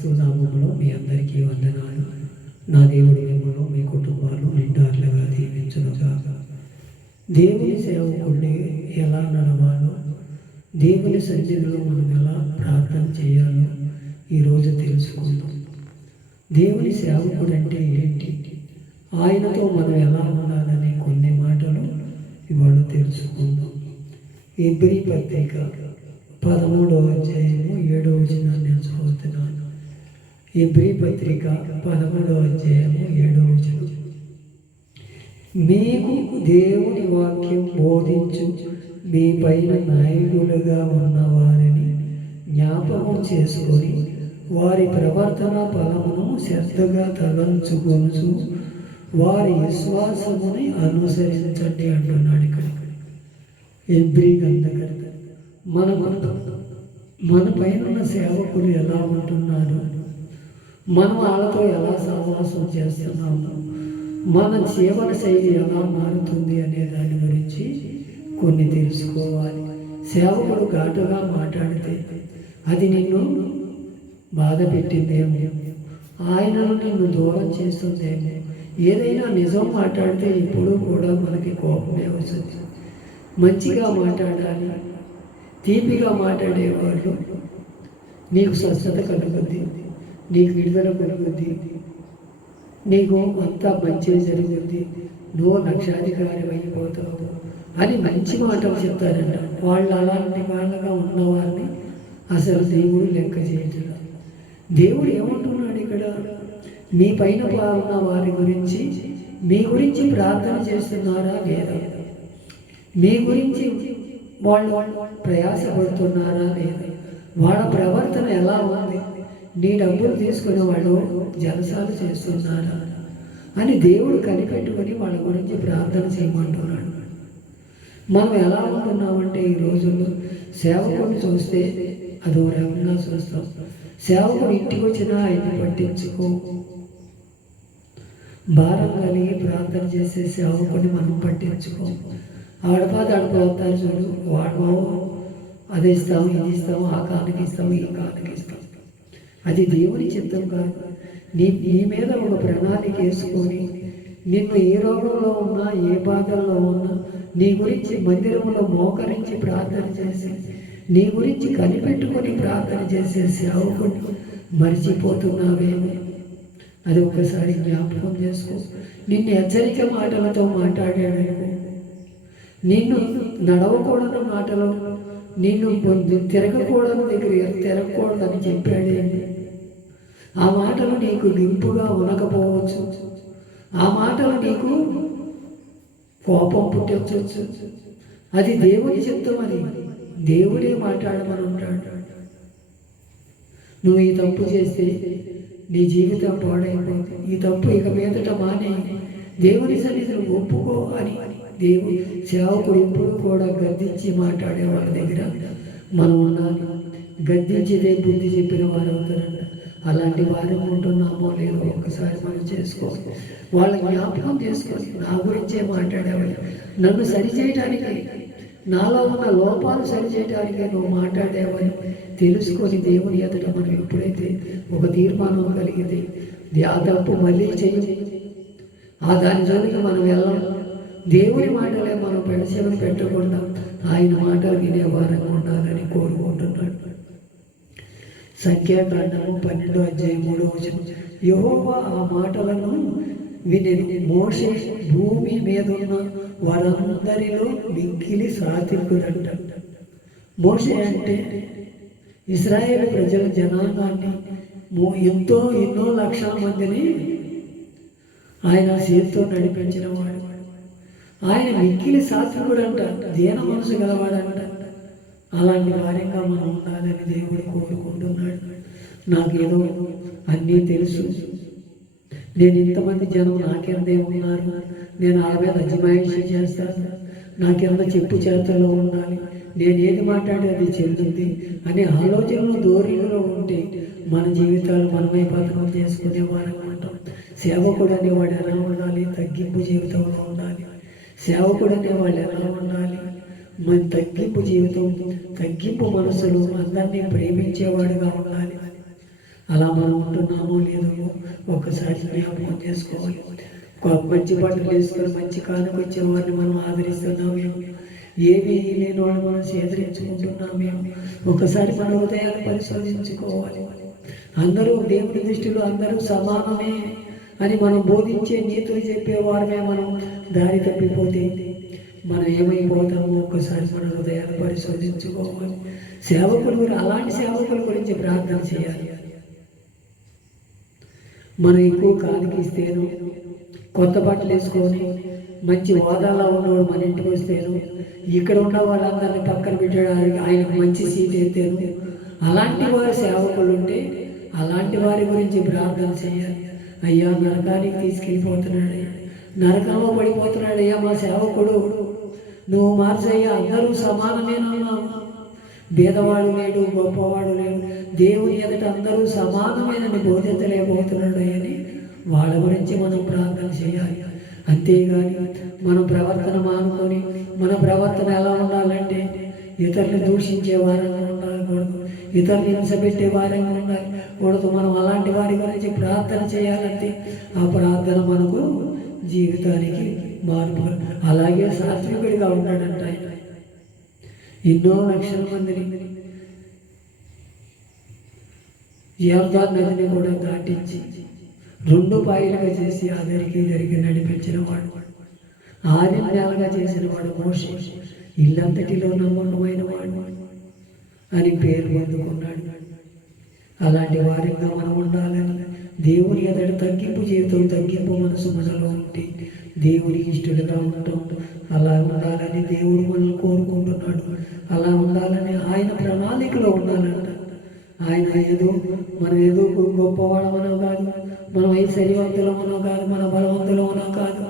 యేసుక్రీస్తు నామములో మీ అందరికీ వందనాలు. నా దేవుడు మిమ్మల్ని మీ కుటుంబాలు నిండార్లుగా దీవించునుగాక. దేవుని సేవకుడిని ఎలా నడవాలో, దేవుని సన్నిధిలో మనం ఎలా ప్రార్థన చేయాలో ఈరోజు తెలుసుకుందాం. దేవుని సేవకుడు అంటే ఏంటి, ఆయనతో మనం ఎలా ఉండాలనే కొన్ని మాటలు ఇవాళ తెలుసుకుందాం. హెబ్రీ పత్రిక 13వ అధ్యాయము 7వ వచనాన్ని నేను చదువుతున్నాను. హెబ్రీ పత్రిక 13వ అధ్యాయము 7వ వచనం. మీకు దేవుని వాక్యం బోధించు మీ పైన నాయకులుగా ఉన్న వారిని జ్ఞాపకం చేసుకొని వారి ప్రవర్తన ఫలమును శ్రద్ధగా తలంచుకొనుచు వారి విశ్వాసముని అనుసరించండి అంటున్నాడు. ఇక్కడ హెబ్రీ గ్రంథకర్త మన పైన ఉన్న సేవకులు ఎలా ఉంటున్నారు, మనం వాళ్ళతో ఎలా సహవాసం చేస్తున్నాము, మన జీవన శైలి ఎలా మారుతుంది అనే దాని గురించి కొన్ని తెలుసుకోవాలి. సేవకుడు ఘాటుగా మాట్లాడితే అది నిన్ను బాధ పెట్టిందేమో, ఆయనను నిన్ను దూరం చేస్తుందేమో. ఏదైనా నిజం మాట్లాడితే ఇప్పుడు కూడా మనకి కోపమే వస్తుంది. మంచిగా మాట్లాడాలి, తీపిగా మాట్లాడేవాళ్ళు నీకు స్వస్థత కలుగుద్ది, నీకు విడుదల కలుగుద్ది, నీకు అంతా మంచి జరుగుద్ది, నువ్వు లక్షాధికారి అయిపోతావు అని మంచి మాటలు చెప్తారంట. వాళ్ళు అలాంటి వాళ్ళగా ఉన్నవారిని అసలు దేవుడు లెక్క చేయట్లేదు. దేవుడు ఏమంటున్నాడు ఇక్కడ, మీ పైన ఉన్న వారి గురించి, మీ గురించి ప్రార్థన చేస్తున్నారా లేదా, మీ గురించి వాళ్ళు ప్రయాసపడుతున్నారా లేదా, వాళ్ళ ప్రవర్తన ఎలా ఉంది, నీ డబ్బులు తీసుకునే వాళ్ళు జలసాలు చేస్తున్నారా అని దేవుడు కనిపెట్టుకొని వాళ్ళ గురించి ప్రార్థన చేయమంటున్నాడు. మనం ఎలా ఉంటున్నామంటే ఈ రోజుల్లో సేవకుడిని చూస్తే అదో రకంగా చూస్తాం. సేవకుడు ఇంటికి వచ్చినా ఆయన పట్టించుకో. భారం కలిగి ప్రార్థన చేసే సేవకుడిని మనం పట్టించుకో. ఆడపాతాడుకోతారు చూడు, వాడు అది ఇస్తాము, ఇది ఇస్తాము, ఆ కానుక ఇస్తాము, ఈ కానుక ఇస్తాము. అది దేవుని చిత్తం కాదు. నీ మీద ఒక ప్రణాళిక వేసుకొని నిన్ను ఏ రోగంలో ఉన్నా, ఏ బాధల్లో ఉన్నా నీ గురించి మందిరంలో మోకరించి ప్రార్థన చేసి, నీ గురించి కనిపెట్టుకొని ప్రార్థన చేసే సేవకుడిని మర్చిపోతున్నావేమో, అది ఒకసారి జ్ఞాపకం చేసుకో. నిన్ను హెచ్చరిక మాటలతో మాట్లాడాడు, నిన్ను నడవకూడని మాటలు, నిన్ను తిరగకూడని దగ్గర తిరగకూడదని చెప్పాడేంటి. ఆ మాటలు నీకు గింపుగా ఉనకపోవచ్చు, ఆ మాటలు నీకు కోపం పుట్టించవచ్చు. అది దేవుని చిత్తం, అది దేవుడే మాట్లాడమని ఉంటాడు. నువ్వు ఈ తప్పు చేస్తే నీ జీవితం పాడైపోతుంది, ఈ తప్పు ఇక మీదట మానే దేవుని సన్నిధిని ఒప్పుకో అని దేవుడు సేవకుడు ఎప్పుడు కూడా గద్దించి మాట్లాడే వాళ్ళ దగ్గర మనం ఉండాలి. గద్దించిదే బుద్ధి చెప్పిన వారు అవుతారంట. అలాంటి వారు ఉంటున్నామో లేదో ఒకసారి మనం చేసుకోవాలి. వాళ్ళ జ్ఞాపకం చేసుకొని నా గురించే మాట్లాడేవాళ్ళు, నన్ను సరిచేయటానికి, నాలో ఉన్న లోపాలు సరిచేయటానికి నువ్వు మాట్లాడేవాళ్ళు తెలుసుకొని దేవుని ఎదుట మనం ఎప్పుడైతే ఒక తీర్మానం కలిగితే ఆ తప్పు మళ్ళీ చేయి, ఆ దాని జోలికి మనం వెళ్ళాం. దేవుని మాటలే మనం పెడచెవిని పెట్టకుండా ఆయన మాటలు వినే వారంగా ఉండాలని కోరుకుంటున్నాడు. సంఖ్యాకాండము 12వ అధ్యాయం 3వ వచనం. యెహోవా ఆ మాటలను వినెను, మోషే భూమి మీద ఉన్న వారందరిలో మిక్కిలి సాత్వికుడంట. మోషే అంటే ఇశ్రాయేలు ప్రజల జనాంగాన్ని, ఎన్నో లక్షల మందిని ఆయన చేతితో నడిపించిన వాడు. ఆయన మిక్కిలి సాత్వికుడు అంట, దీన మనసు గలవాడంట. అలాంటి వారంగా మనం ఉండాలని దేవుడు కోరుకుంటున్నాడు. నాకేదో అన్నీ తెలుసు, నేను ఇంతమంది జనం నాకెందే ఉన్నారు, నేను వాళ్ళ మీద అజమాయిషీ చేస్తాను, నాకెంత చెప్పు చేతల్లో ఉండాలి, నేను ఏది మాట్లాడి అది చెల్లుంది అనే ఆలోచనలు ధోరణిలో ఉంటే మన జీవితాలు మనమై పథకం చేసుకునే వారంగా ఉంటాం. సేవకుడు అనేవాడు ఎలా ఉండాలి, తగ్గింపు జీవితంలో ఉండాలి. సేవకుడు అనేవాళ్ళు ఎలా ఉండాలి, మన తగ్గింపు జీవితం, తగ్గింపు మనసులు, అందరినీ ప్రేమించేవాడుగా ఉండాలి. అలా మనం ఉంటున్నామో లేదో ఒక్కసారి జ్ఞాపకం చేసుకోవాలి. మంచి బట్టలు వేసుకొని మంచి కానుక వచ్చిన వారిని మనం ఆదరిస్తున్నామేమో, ఏమీ లేని వాళ్ళు మనం సేదరించుకుంటున్నామేమో. ఒకసారి మన హృదయాన్ని పరిశోధించుకోవాలి. అందరూ దేవుడి దృష్టిలో అందరూ సమానమే అని మనం బోధించే నీతులు చెప్పేవారమే మనం దారి తప్పిపోతే మనం ఏమైపోతామో ఒక్కసారి మన హృదయాన్ని పరిశోధించుకోవాలి. సేవకులు అలాంటి సేవకుల గురించి ప్రార్థన చేయాలి. మనం ఎక్కువ కానికిస్తేను, కొత్త బట్టలు వేసుకొని మంచి హోదాలో ఉన్నవాడు మన ఇంటికి వస్తేను, ఇక్కడ ఉన్న వాళ్ళందరినీ పక్కన పెట్టడానికి ఆయనకు మంచి సీట్ అయితేను, అలాంటి వారి సేవకులు ఉంటే అలాంటి వారి గురించి ప్రార్థన చేయాలి. అయ్యా నరకానికి తీసుకెళ్ళిపోతున్నాడు, నరకంలో పడిపోతున్నాడు, అయ్యా మా సేవకుడు నువ్వు మార్చయ్యా, అందరూ సమానమేనన్నా, భేదవాడు లేడు, గొప్పవాడు లేడు, దేవుని ఎదుట అందరూ సమానమేనని బోధించలేకపోతున్నాడు అని వాళ్ళ గురించి మనం ప్రార్థన చేయాలి. అంతేగాని మన ప్రవర్తన మానుకొని మన ప్రవర్తన ఎలా ఉండాలంటే ఇతరులు దూషించే వారంగా ఉండకూడదు, ఇతరులు హింసపెట్టే వారంగా ఉండకూడదు. మనం అలాంటి వారి గురించి ప్రార్థన చేయాలంటే ఆ ప్రార్థన మనకు జీవితానికి మార్పు. అలాగే సాత్వికుడిగా ఉన్నాడంట ఆయన. ఎన్నో లక్షల మందిని యోర్దాను నదిని కూడా దాటించి 2 పాయలుగా చేసి అదరికి నడిపించిన వాడు, 6 నెలలుగా చేసిన వాడు మోషే. ఇల్లంతటిలో నమ్మకమైన వాడు అని పేరు పొందుకున్నాడు. అలాంటి వారిగా మనం ఉండాలని దేవుని ఎదుట తగ్గింపు జీవితం, తగ్గింపు మనసు మనలో ఉంటే దేవునికి ఇష్టలుగా ఉంటాం. అలా ఉండాలని దేవుడు మనల్ని కోరుకుంటున్నాడు. అలా ఉండాలని ఆయన ప్రణాళికలో ఉండాలంట. ఆయన మనం ఏదో గొప్పవాడమనో కాదు, మనం ఐశ్వర్యవంతులమనో కాదు, మన బలవంతులమనో కాదు,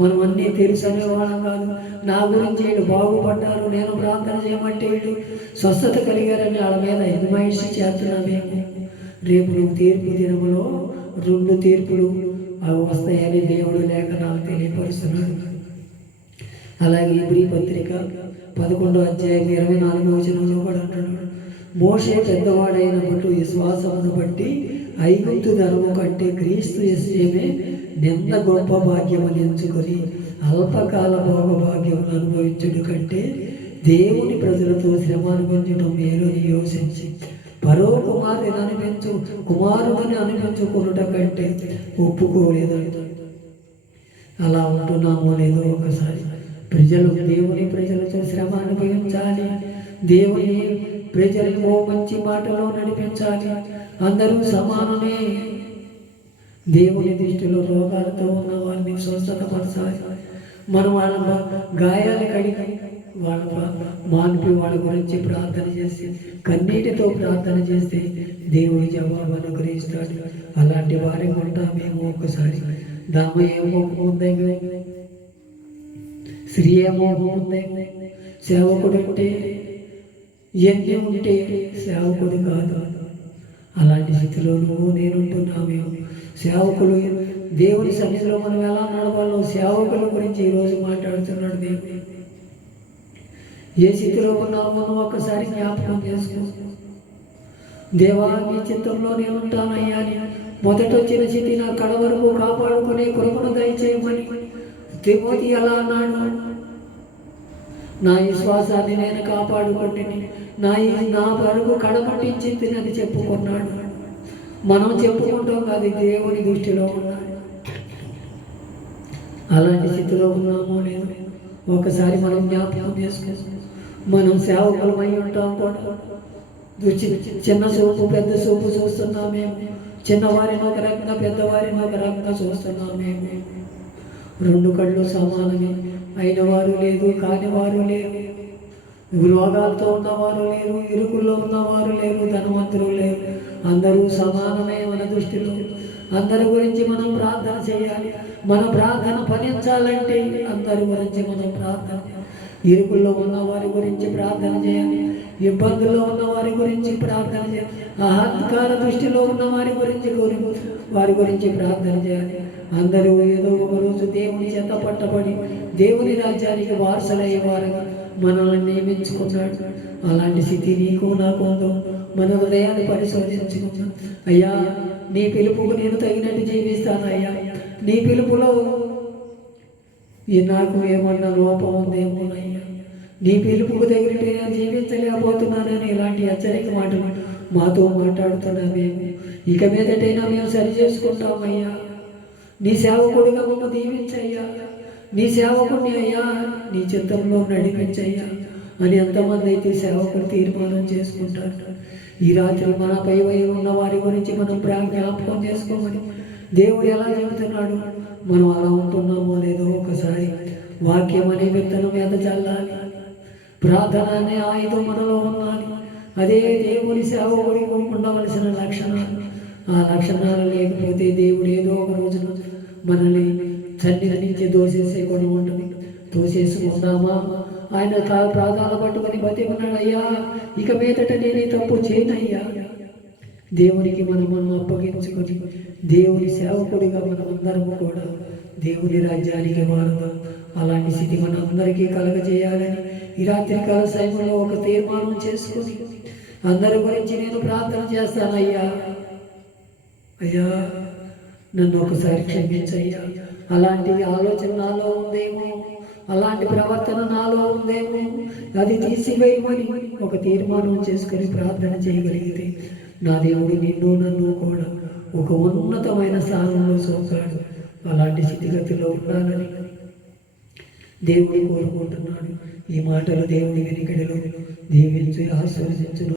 మనం అన్నీ తెలుసు అనేవాళ్ళం కాదు. నా గురించి వీళ్ళు బాగుపడ్డారు, నేను ప్రార్థన చేయమంటే వీళ్ళు స్వస్థత కలిగారని వాళ్ళ మీద ఎన్మహిషి చేస్తున్నామేమో. రేపు నువ్వు తీర్పు దినములో 2 తీర్పులు అవి వస్తాయని దేవుడు లేఖనాలు తెలియపరుస్తున్నాడు. అలాగే హెబ్రీ పత్రిక 11వ అధ్యాయం 24వ వచనంలో కూడా అంటున్నాడు, మోషే పెద్దవాడైనప్పుడు విశ్వాసమును బట్టి ఐగుప్తు ధనము కంటే క్రీస్తు యేసునే నింద గొప్ప భాగ్యమని ఎంచుకొని అల్పకాల భోగభాగ్యమును అనుభవించుట కంటే దేవుని ప్రజలతో శ్రమ అనుభవించడం మేలుని యోచించి పరో కుమారుడిని అనిపించుకున్నట కంటే ఒప్పుకోలేదంట. అలా ఉంటున్నామో లేదో ఒకసారి దేవుని ప్రజలతో శ్రమ అనుభవించాలి, దేవుని ప్రజలను మంచి మాటలో నడిపించాలి, అందరూ సమానమే. దేవుని దృష్టిలో రోగాలతో ఉన్న వారిని స్వస్థతపరచాలి. మనం వాళ్ళ గాయాలు కడిగి వాళ్ళ మాన్పి వాళ్ళ గురించి ప్రార్థన చేసి కన్నీటితో ప్రార్థన చేస్తే దేవుడి జవాబు అనుగ్రహిస్తాడు. అలాంటి వారి ఉంటామేమో ఒకసారి. దమ్మ ఏ మోహం ఉందేమో, స్త్రీ ఏ మోహం ఉందేమో. సేవకుడు అంటే ఎన్ని ఉంటే సేవకుడు కాదు. అలాంటి స్థితిలో నువ్వు నేనుంటున్నామేమో. సేవకులు దేవుని సన్నిధిలో మనం ఎలా నడవాలో సేవకుల గురించి ఈరోజు మాట్లాడుతున్నాడు దేవుడు. ఏ స్థితిలో ఉన్నామో మనం ఒక్కసారి జ్ఞాపకం చేసుకో. దేవా నీ చిత్తంలో నేను ఉంటానయ్యా అని మొదట వచ్చిన స్థితి నా కడ వరకు కాపాడుకునే కృపను దయచేయమని తిమోతి ఎలా అన్నాడు? నా విశ్వాసాన్ని నేను కాపాడుకోండి, నా వరకు కడపట్టించింది అని చెప్పుకున్నాడు. మనం చెప్పుకుంటాం కాదు, దేవుని దృష్టిలో ఉన్నాడు. అలాంటి స్థితిలో ఉన్నామో లేదు ఒకసారి మనం జ్ఞాపకం చేసుకుంటాం. మనం సేవకులమై ఉంటాం కూడా చిన్న చూపు పెద్ద చూపు చూస్తున్నామేమో. చిన్నవారిని ఒక రకంగా, పెద్దవారిని ఒక రకంగా చూస్తున్నామేమో. 2 కళ్ళు సమానమే, అయిన వారు లేదు, కాని వారు లేరు, రోగాలతో ఉన్నవారు లేరు, ఇరుకుల్లో ఉన్నవారు లేరు, ధనవంతులు లేరు, అందరూ సమానమే మన దృష్టిలో. అందరి గురించి మనం ప్రార్థన చేయాలి. మన ప్రార్థన ఫలించాలంటే అందరి గురించి మనం ప్రార్థన, ఇరుకుల్లో ఉన్న వారి గురించి ప్రార్థన చేయాలి, ఇబ్బందుల్లో ఉన్న వారి గురించి ప్రార్థన చేయాలి, అహంకార దృష్టిలో ఉన్న వారి గురించి ప్రార్థన చేయాలి. అందరూ ఏదో ఒక రోజు దేవుని చేత పట్టబడి దేవుని రాజ్యానికి వారసులయ్యే వారుగా మనల్ని నియమించుకున్నాడు. అలాంటి స్థితి నీకు నాకు ఉందో మన హృదయాన్ని పరిశోధించుకుందాం. అయ్యా, నీ పిలుపుకు నేను తగినట్టు జీవిస్తాను. అయ్యా, నీ పిలుపులో నాకు ఏమన్నా లోపం ఉందేమోనయ్యా, నీ పిలుపుకు తగినట్టు నేను జీవించలేకపోతున్నానని ఇలాంటి హెచ్చరిక మాటలు మాతో మాట్లాడుతున్నామేమో. ఇక మీదటైనా మేము సరి చేసుకుంటామయ్యా. నీ సేవకుడిగా మమ్మల్ని దీవించయ్యా, నీ సేవకుడిని అయ్యా నీ చిత్తంలో నడిపించయ్యా అని ఎంతమంది అయితే సేవకుడు తీర్మానం చేసుకుంటారు. ఈ రాత్రి మన పై ఉన్న వారి గురించి మనం జ్ఞాపకం చేసుకోమని దేవుడు ఎలా చెబుతున్నాడు. మనం అలా ఉంటున్నామో లేదో ఒకసారి వాక్యం అనే విత్తనం మీద చల్లాలి. ప్రార్థన అనే ఆయుధం మనలో ఉండాలి. అదే దేవుని సేవకుడి ఉండవలసిన లక్షణాలు. ఆ లక్షణాలు లేకపోతే దేవుడు ఏదో ఒక రోజున మనల్ని సన్నిధి నుంచి దోసేసే కూడా ఉండదు. తోసేసుకుందామా? ఆయన ప్రాధాన్యత పట్టుకొని బతికున్నాడు. అయ్యా, ఇక మీదట నేనే తప్పు చేయనయ్యా. దేవునికి మనం అప్పగించుకొని దేవుని సేవకుడిగా మనం అందరము కూడా దేవుని రాజ్యానికి వారదాం. అలాంటి స్థితి మన అందరికీ కలగజేయాలని ఈ రాత్రి కాల సమయంలో ఒక తీర్మానం చేసుకొని అందరి గురించి నేను ప్రార్థన చేస్తానయ్యా. అయ్యా, నన్ను ఒకసారి క్షమించయ్యా. అలాంటి ఆలోచన నాలో ఉందేమో, అలాంటి ప్రవర్తన నాలో ఉందేమో, అది తీసివేయమని ఒక తీర్మానం చేసుకొని ప్రార్థన చేయగలిగితే నా దేవుడు నిన్ను నన్ను కూడా ఒక ఉన్నతమైన స్థానంలో చూస్తాడు. అలాంటి స్థితిగతిలో ఉండాలని దేవుడు కోరుకుంటున్నాడు. ఈ మాటలు దేవుడి వెనుకడిలో దీవించి ఆశీర్వదించును.